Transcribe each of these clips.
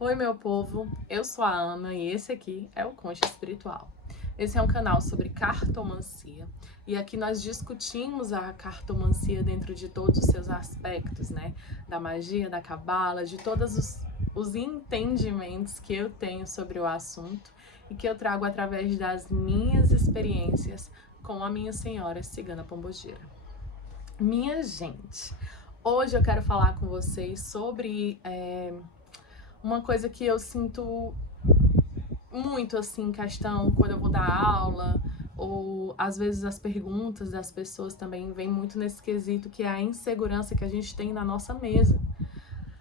Oi, meu povo, eu sou a Ana e esse aqui é o Concha Espiritual. Esse é um canal sobre cartomancia e aqui nós discutimos a cartomancia dentro de todos os seus aspectos, né? Da magia, da cabala, de todos os entendimentos que eu tenho sobre o assunto e que eu trago através das minhas experiências com a minha senhora cigana pombogira. Minha gente, hoje eu quero falar com vocês sobre uma coisa que eu sinto muito assim, questão quando eu vou dar aula, ou às vezes as perguntas das pessoas também vêm muito nesse quesito, que é a insegurança que a gente tem na nossa mesa.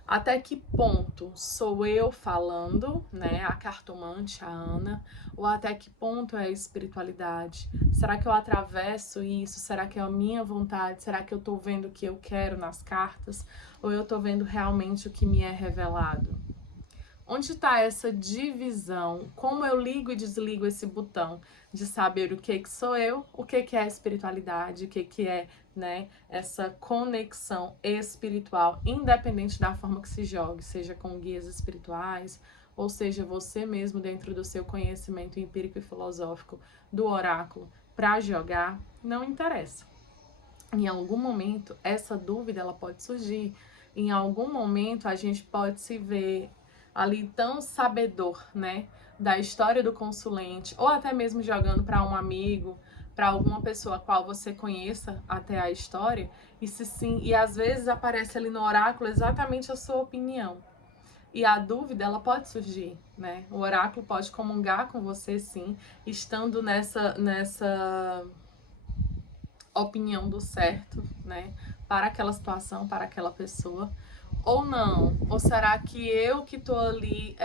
Até que ponto sou eu falando, né, a cartomante, a Ana, ou até que ponto é a espiritualidade? Será que eu atravesso isso? Será que é a minha vontade? Será que eu tô vendo o que eu quero nas cartas? Ou eu tô vendo realmente o que me é revelado? Onde está essa divisão? Como eu ligo e desligo esse botão de saber o que sou eu, o que é a espiritualidade, o que é, né, essa conexão espiritual, independente da forma que se jogue, seja com guias espirituais, ou seja você mesmo dentro do seu conhecimento empírico e filosófico do oráculo para jogar, não interessa. Em algum momento essa dúvida ela pode surgir. Em algum momento a gente pode se ver ali tão sabedor, né, da história do consulente, ou até mesmo jogando para um amigo, para alguma pessoa a qual você conheça até a história, e se sim, e às vezes aparece ali no oráculo exatamente a sua opinião. E a dúvida, ela pode surgir, né? O oráculo pode comungar com você, sim, estando nessa opinião do certo, né? Para aquela situação, para aquela pessoa. Ou não? Ou será que eu que tô ali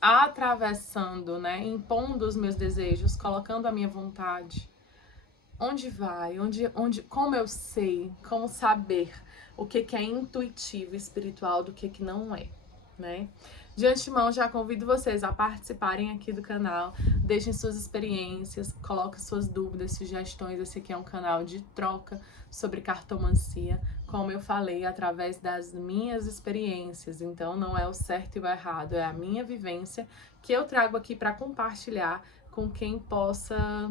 atravessando, né? Impondo os meus desejos, colocando a minha vontade? Onde vai? Como eu sei? Como saber o que é intuitivo, espiritual, do que não é, né? De antemão, já convido vocês a participarem aqui do canal, deixem suas experiências, coloquem suas dúvidas, sugestões. Esse aqui é um canal de troca sobre cartomancia, como eu falei, através das minhas experiências. Então, não é o certo e o errado, é a minha vivência que eu trago aqui para compartilhar com quem possa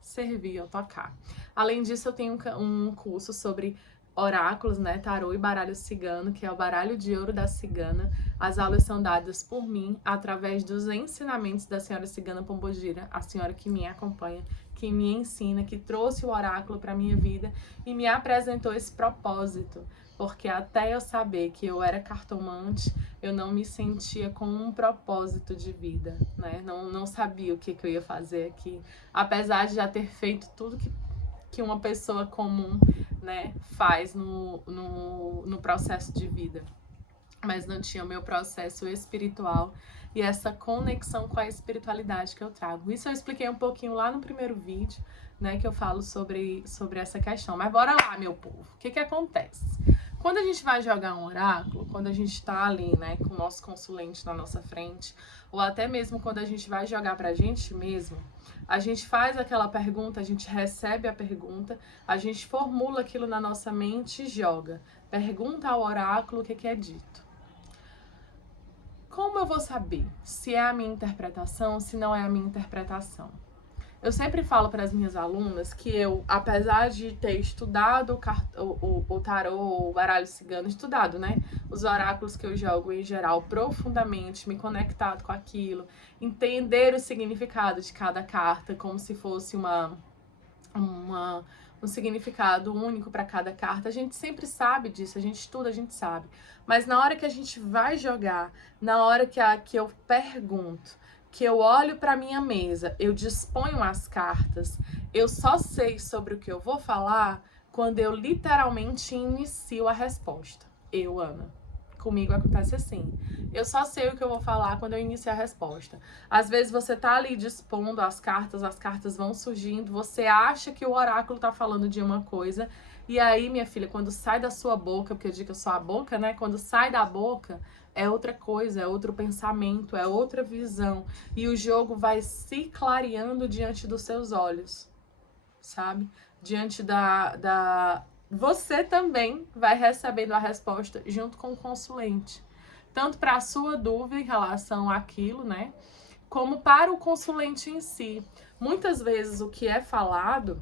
servir ou tocar. Além disso, eu tenho um curso sobre oráculos, né, tarô e baralho cigano, que é o baralho de ouro da cigana. As aulas são dadas por mim através dos ensinamentos da senhora cigana pombogira, a senhora que me acompanha, que me ensina, que trouxe o oráculo para minha vida e me apresentou esse propósito, porque até eu saber que eu era cartomante, eu não me sentia com um propósito de vida, né? Não sabia o que eu ia fazer aqui, apesar de já ter feito tudo que uma pessoa comum, né, faz no processo de vida. Mas não tinha o meu processo espiritual e essa conexão com a espiritualidade que eu trago. Isso eu expliquei um pouquinho lá no primeiro vídeo, né, que eu falo sobre essa questão. Mas bora lá, meu povo. O que acontece? Quando a gente vai jogar um oráculo, quando a gente tá ali, né, com o nosso consulente na nossa frente, ou até mesmo quando a gente vai jogar pra gente mesmo, a gente faz aquela pergunta, a gente recebe a pergunta, a gente formula aquilo na nossa mente e joga. Pergunta ao oráculo o que é dito. Como eu vou saber se é a minha interpretação, se não é a minha interpretação? Eu sempre falo para as minhas alunas que eu, apesar de ter estudado o tarô, o baralho cigano, estudado, né? Os oráculos que eu jogo em geral profundamente, me conectado com aquilo, entender o significado de cada carta como se fosse um significado único para cada carta. A gente sempre sabe disso, a gente estuda, a gente sabe. Mas na hora que a gente vai jogar, na hora que eu pergunto, que eu olho para minha mesa, eu disponho as cartas, eu só sei sobre o que eu vou falar quando eu literalmente inicio a resposta. Eu, Ana. Comigo acontece assim. Eu só sei o que eu vou falar quando eu iniciar a resposta. Às vezes você tá ali dispondo as cartas vão surgindo, você acha que o oráculo tá falando de uma coisa, e aí, minha filha, quando sai da sua boca, porque eu digo que eu sou a boca, né? Quando sai da boca, é outra coisa, é outro pensamento, é outra visão. E o jogo vai se clareando diante dos seus olhos, sabe? Diante Você também vai recebendo a resposta junto com o consulente. tanto para a sua dúvida em relação àquilo, né? Como para o consulente em si. Muitas vezes o que é falado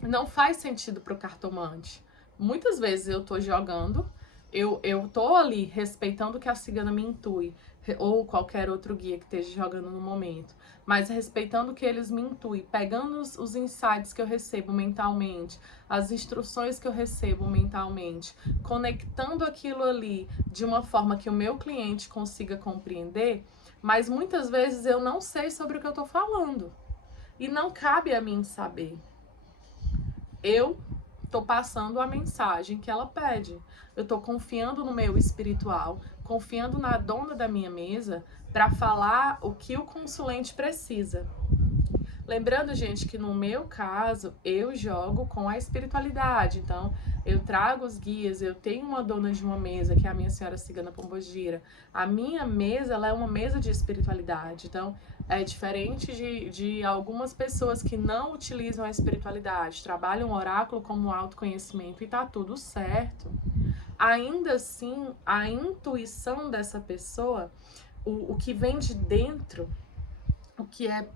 não faz sentido para o cartomante. Muitas vezes eu tô jogando, eu tô ali respeitando o que a cigana me intui, ou qualquer outro guia que esteja jogando no momento, mas respeitando o que eles me intuem, pegando os insights que eu recebo mentalmente, as instruções que eu recebo mentalmente, conectando aquilo ali de uma forma que o meu cliente consiga compreender, mas muitas vezes eu não sei sobre o que eu tô falando. E não cabe a mim saber. Eu tô passando a mensagem que ela pede. Eu tô confiando no meu espiritual, confiando na dona da minha mesa para falar o que o consulente precisa. Lembrando, gente, que no meu caso, eu jogo com a espiritualidade. Então, eu trago os guias, eu tenho uma dona de uma mesa, que é a minha senhora cigana Pombogira. A minha mesa, ela é uma mesa de espiritualidade. Então, é diferente de algumas pessoas que não utilizam a espiritualidade, trabalham o oráculo como autoconhecimento e tá tudo certo. Ainda assim, a intuição dessa pessoa, o que vem de dentro, o que é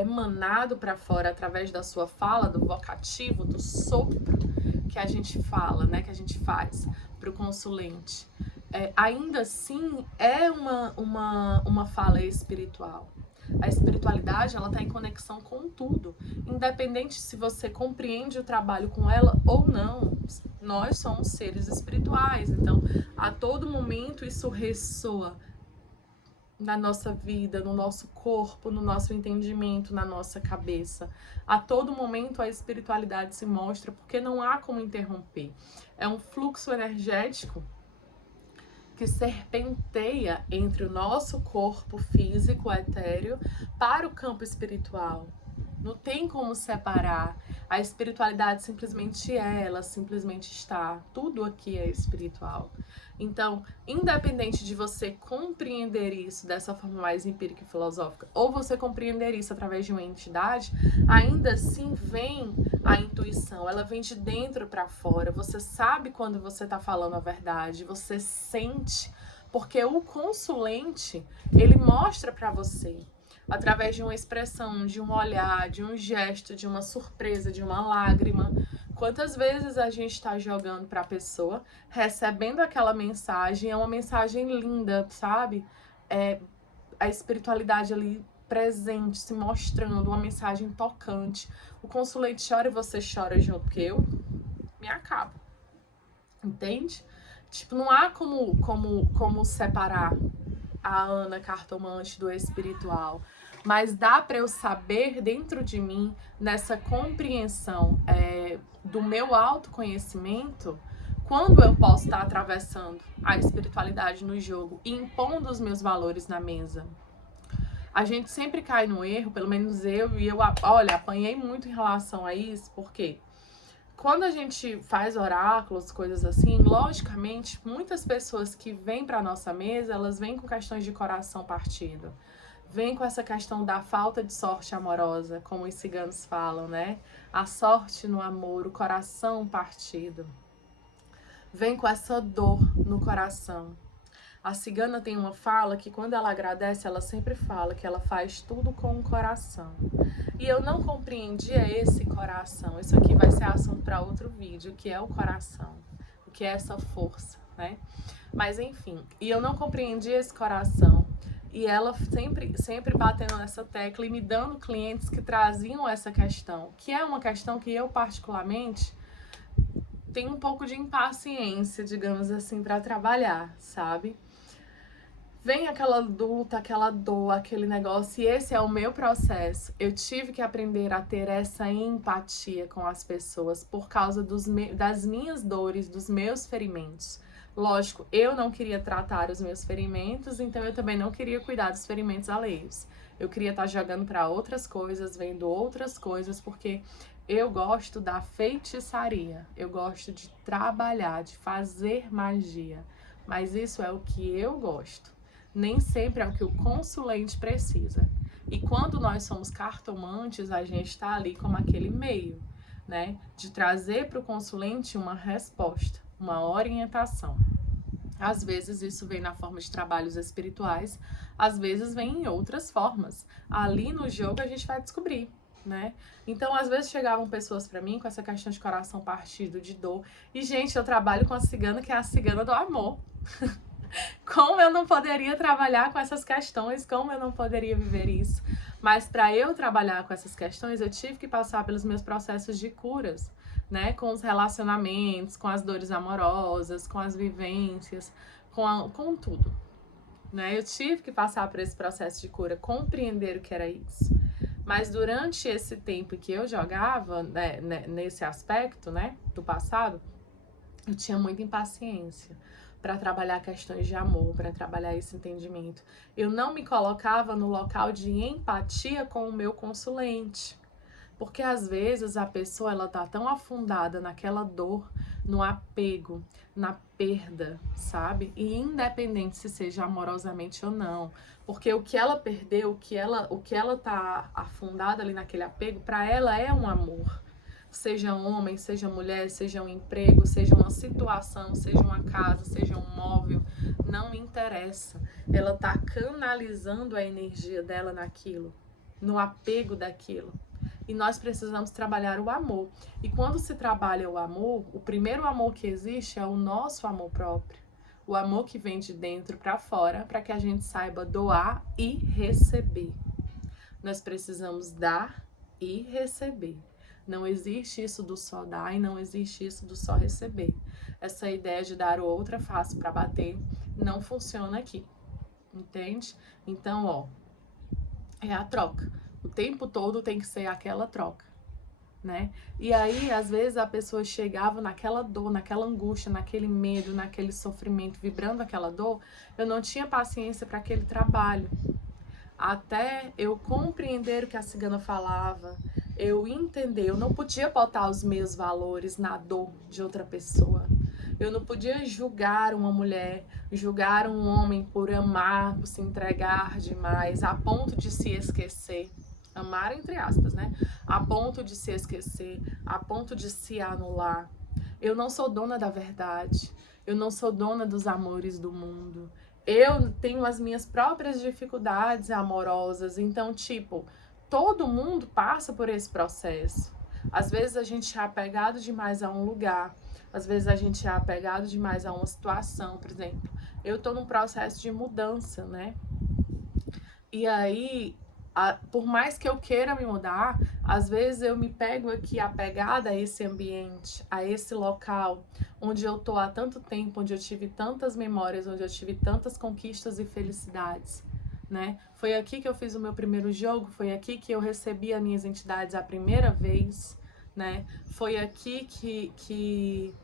emanado para fora através da sua fala, do vocativo, do sopro que a gente fala, né, que a gente faz para o consulente, ainda assim é uma fala espiritual. A espiritualidade, ela está em conexão com tudo, independente se você compreende o trabalho com ela ou não. Nós somos seres espirituais, então a todo momento isso ressoa na nossa vida, no nosso corpo, no nosso entendimento, na nossa cabeça. A todo momento a espiritualidade se mostra, porque não há como interromper. É um fluxo energético que serpenteia entre o nosso corpo físico, etéreo, para o campo espiritual. Não tem como separar. A espiritualidade simplesmente é, ela simplesmente está. Tudo aqui é espiritual. Então, independente de você compreender isso dessa forma mais empírica e filosófica, ou você compreender isso através de uma entidade, ainda assim vem a intuição, ela vem de dentro para fora. Você sabe quando você está falando a verdade, você sente, porque o consulente, ele mostra para você, através de uma expressão, de um olhar, de um gesto, de uma surpresa, de uma lágrima. Quantas vezes a gente está jogando para a pessoa, recebendo aquela mensagem, é uma mensagem linda, sabe? A espiritualidade ali presente, se mostrando, uma mensagem tocante. O consulente chora e você chora junto, porque eu me acabo. Entende? Tipo, não há como separar a Ana cartomante do espiritual, mas dá para eu saber dentro de mim, nessa compreensão do meu autoconhecimento, quando eu posso estar atravessando a espiritualidade no jogo e impondo os meus valores na mesa. A gente sempre cai no erro, pelo menos eu olha, apanhei muito em relação a isso, porque quando a gente faz oráculos, coisas assim, logicamente, muitas pessoas que vêm para nossa mesa, elas vêm com questões de coração partido. Vêm com essa questão da falta de sorte amorosa, como os ciganos falam, né? A sorte no amor, o coração partido. Vem com essa dor no coração. A cigana tem uma fala que quando ela agradece, ela sempre fala que ela faz tudo com o coração. E eu não compreendia esse coração. Isso aqui vai ser assunto para outro vídeo, o que é o coração, o que é essa força, né? Mas enfim, e eu não compreendia esse coração. E ela sempre batendo nessa tecla e me dando clientes que traziam essa questão, que é uma questão que eu particularmente tenho um pouco de impaciência, digamos assim, para trabalhar, sabe? Vem aquela luta, aquela dor, aquele negócio, e esse é o meu processo. Eu tive que aprender a ter essa empatia com as pessoas por causa das minhas dores, dos meus ferimentos. Lógico, eu não queria tratar os meus ferimentos, então eu também não queria cuidar dos ferimentos alheios. Eu queria estar jogando para outras coisas, vendo outras coisas, porque eu gosto da feitiçaria, eu gosto de trabalhar, de fazer magia, mas isso é o que eu gosto. Nem sempre é o que o consulente precisa. E quando nós somos cartomantes, a gente está ali como aquele meio, né? De trazer para o consulente uma resposta, uma orientação. Às vezes isso vem na forma de trabalhos espirituais, às vezes vem em outras formas. Ali no jogo a gente vai descobrir, né? Então, às vezes chegavam pessoas para mim com essa questão de coração partido, de dor. E, gente, eu trabalho com a cigana que é a cigana do amor. Como eu não poderia trabalhar com essas questões? Como eu não poderia viver isso? Mas para eu trabalhar com essas questões, eu tive que passar pelos meus processos de curas, né? Com os relacionamentos, com as dores amorosas, com as vivências, com tudo, né? Eu tive que passar por esse processo de cura, compreender o que era isso. Mas durante esse tempo que eu jogava, né, nesse aspecto, né, do passado, eu tinha muita impaciência para trabalhar questões de amor, para trabalhar esse entendimento. Eu não me colocava no local de empatia com o meu consulente. Porque às vezes a pessoa ela tá tão afundada naquela dor, no apego, na perda, sabe? E independente se seja amorosamente ou não, porque o que ela perdeu, o que ela tá afundada ali naquele apego, para ela é um amor. Seja homem, seja mulher, seja um emprego, seja uma situação, seja uma casa, seja um móvel, não interessa. Ela tá canalizando a energia dela naquilo, no apego daquilo. E nós precisamos trabalhar o amor. E quando se trabalha o amor, o primeiro amor que existe é o nosso amor próprio. O amor que vem de dentro para fora, para que a gente saiba doar e receber. Nós precisamos dar e receber. Não existe isso do só dar e não existe isso do só receber. Essa ideia de dar outra face para bater não funciona aqui. Entende? Então, ó, é a troca. O tempo todo tem que ser aquela troca, né? E aí, às vezes, a pessoa chegava naquela dor, naquela angústia, naquele medo, naquele sofrimento, vibrando aquela dor, eu não tinha paciência para aquele trabalho. Até eu compreender o que a cigana falava, eu entender, eu não podia botar os meus valores na dor de outra pessoa. Eu não podia julgar uma mulher, julgar um homem por amar, por se entregar demais, a ponto de se esquecer. Amar entre aspas, né? A ponto de se esquecer, a ponto de se anular. Eu não sou dona da verdade. Eu não sou dona dos amores do mundo. Eu tenho as minhas próprias dificuldades amorosas. Então, tipo, todo mundo passa por esse processo. Às vezes a gente é apegado demais a um lugar. Às vezes a gente é apegado demais a uma situação, por exemplo. Eu tô num processo de mudança, né? E aí, por mais que eu queira me mudar, às vezes eu me pego aqui apegada a esse ambiente, a esse local onde eu tô há tanto tempo, onde eu tive tantas memórias, onde eu tive tantas conquistas e felicidades, né? Foi aqui que eu fiz o meu primeiro jogo, foi aqui que eu recebi as minhas entidades a primeira vez, né? Foi aqui que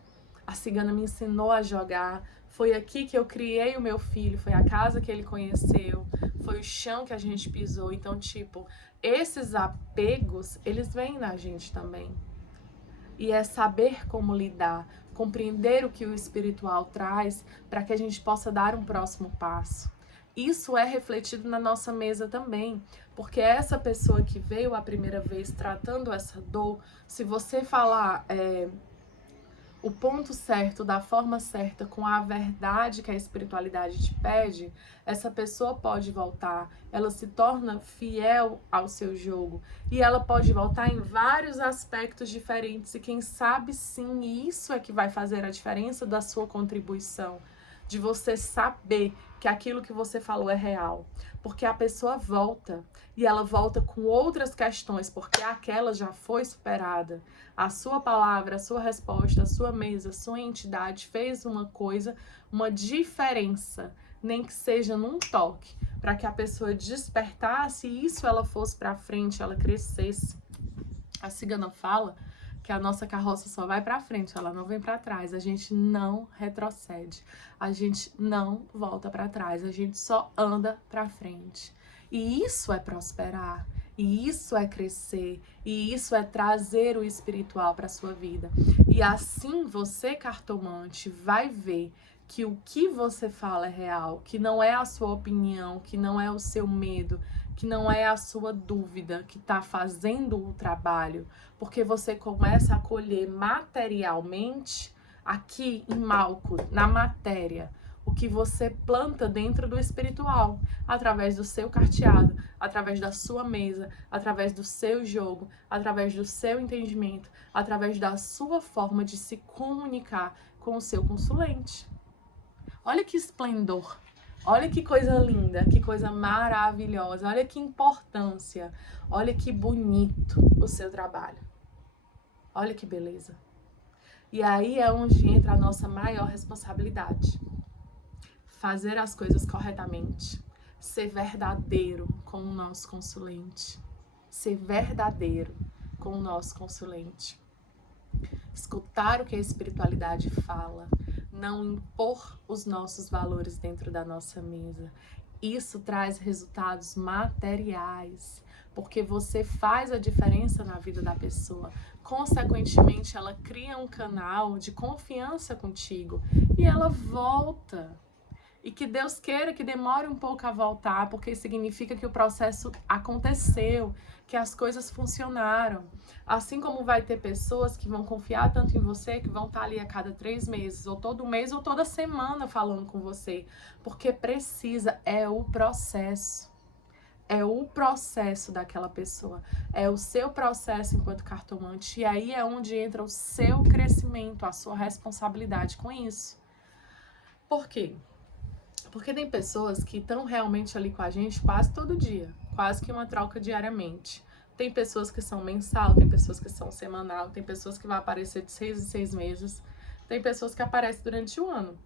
a cigana me ensinou a jogar. Foi aqui que eu criei o meu filho, foi a casa que ele conheceu, foi o chão que a gente pisou. Então, tipo, esses apegos, eles vêm na gente também. E é saber como lidar, compreender o que o espiritual traz para que a gente possa dar um próximo passo. Isso é refletido na nossa mesa também, porque essa pessoa que veio a primeira vez tratando essa dor, se você falar o ponto certo, da forma certa, com a verdade que a espiritualidade te pede, essa pessoa pode voltar, ela se torna fiel ao seu jogo e ela pode voltar em vários aspectos diferentes e quem sabe sim, isso é que vai fazer a diferença da sua contribuição, de você saber que aquilo que você falou é real, porque a pessoa volta e ela volta com outras questões, porque aquela já foi superada. A sua palavra, a sua resposta, a sua mesa, a sua entidade fez uma coisa, uma diferença, nem que seja num toque, para que a pessoa despertasse e isso ela fosse para frente, ela crescesse. A cigana fala que a nossa carroça só vai para frente, ela não vem para trás, a gente não retrocede, a gente não volta para trás, a gente só anda para frente. E isso é prosperar, e isso é crescer, e isso é trazer o espiritual para sua vida. E assim você, cartomante, vai ver que o que você fala é real, que não é a sua opinião, que não é o seu medo, que não é a sua dúvida que está fazendo o trabalho, porque você começa a colher materialmente aqui em Malkuth, na matéria, o que você planta dentro do espiritual, através do seu carteado, através da sua mesa, através do seu jogo, através do seu entendimento, através da sua forma de se comunicar com o seu consulente. Olha que esplendor, olha que coisa linda, que coisa maravilhosa, olha que importância, olha que bonito o seu trabalho. Olha que beleza. E aí é onde entra a nossa maior responsabilidade. Fazer as coisas corretamente. Ser verdadeiro com o nosso consulente. Ser verdadeiro com o nosso consulente. Escutar o que a espiritualidade fala. Não impor os nossos valores dentro da nossa mesa. Isso traz resultados materiais, porque você faz a diferença na vida da pessoa. Consequentemente, ela cria um canal de confiança contigo e ela volta. E que Deus queira que demore um pouco a voltar, porque significa que o processo aconteceu, que as coisas funcionaram. Assim como vai ter pessoas que vão confiar tanto em você, que vão estar ali a cada 3 meses, ou todo mês, ou toda semana falando com você. Porque precisa, é o processo. É o processo daquela pessoa. É o seu processo enquanto cartomante. E aí é onde entra o seu crescimento, a sua responsabilidade com isso. Por quê? Porque tem pessoas que estão realmente ali com a gente quase todo dia, quase que uma troca diariamente. Tem pessoas que são mensal, tem pessoas que são semanal, tem pessoas que vão aparecer de 6 em 6 meses, tem pessoas que aparecem durante o ano.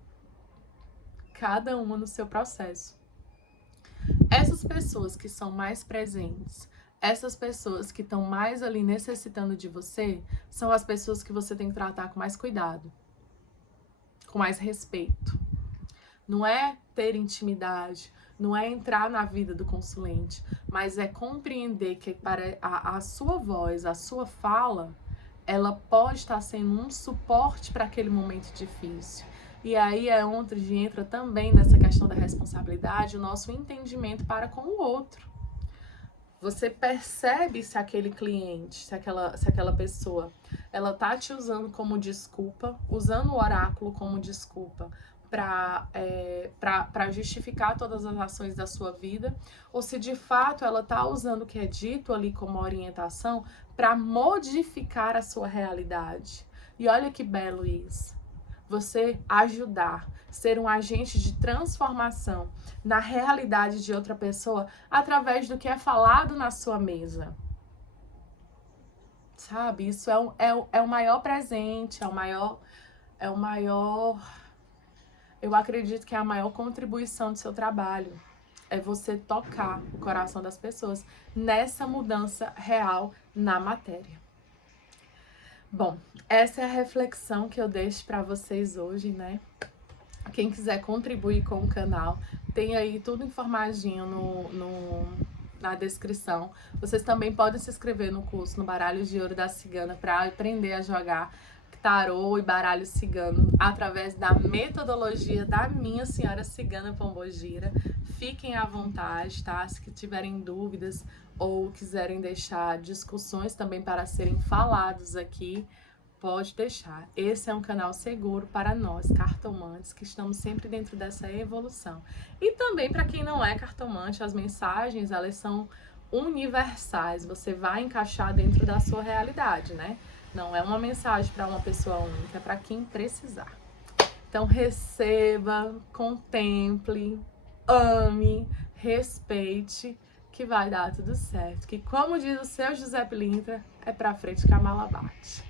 Cada uma no seu processo. Essas pessoas que são mais presentes, essas pessoas que estão mais ali necessitando de você, são as pessoas que você tem que tratar com mais cuidado, com mais respeito. Não é ter intimidade, não é entrar na vida do consulente, mas é compreender que para a sua voz, a sua fala, ela pode estar sendo um suporte para aquele momento difícil. E aí é onde entra também nessa questão da responsabilidade, o nosso entendimento para com o outro. Você percebe se aquele cliente, se aquela pessoa, ela tá te usando como desculpa, usando o oráculo como desculpa, para justificar todas as ações da sua vida, ou se de fato ela está usando o que é dito ali como orientação para modificar a sua realidade. E olha que belo isso. Você ajudar, ser um agente de transformação na realidade de outra pessoa através do que é falado na sua mesa. Sabe? Isso é o maior presente, é o maior. Eu acredito que é a maior contribuição do seu trabalho. É você tocar o coração das pessoas nessa mudança real na matéria. Bom, essa é a reflexão que eu deixo para vocês hoje, né? Quem quiser contribuir com o canal, tem aí tudo informadinho na descrição. Vocês também podem se inscrever no curso no Baralho de Ouro da Cigana para aprender a jogar tarô e baralho cigano através da metodologia da minha senhora cigana Pombogira. Fiquem à vontade, tá? Se tiverem dúvidas ou quiserem deixar discussões também para serem falados aqui, pode deixar. Esse é um canal seguro para nós, cartomantes, que estamos sempre dentro dessa evolução. E também para quem não é cartomante, as mensagens, elas são universais. Você vai encaixar dentro da sua realidade, né? Não é uma mensagem para uma pessoa única, é para quem precisar. Então receba, contemple, ame, respeite, que vai dar tudo certo. Que como diz o seu José Pilintra, é pra frente que a mala bate.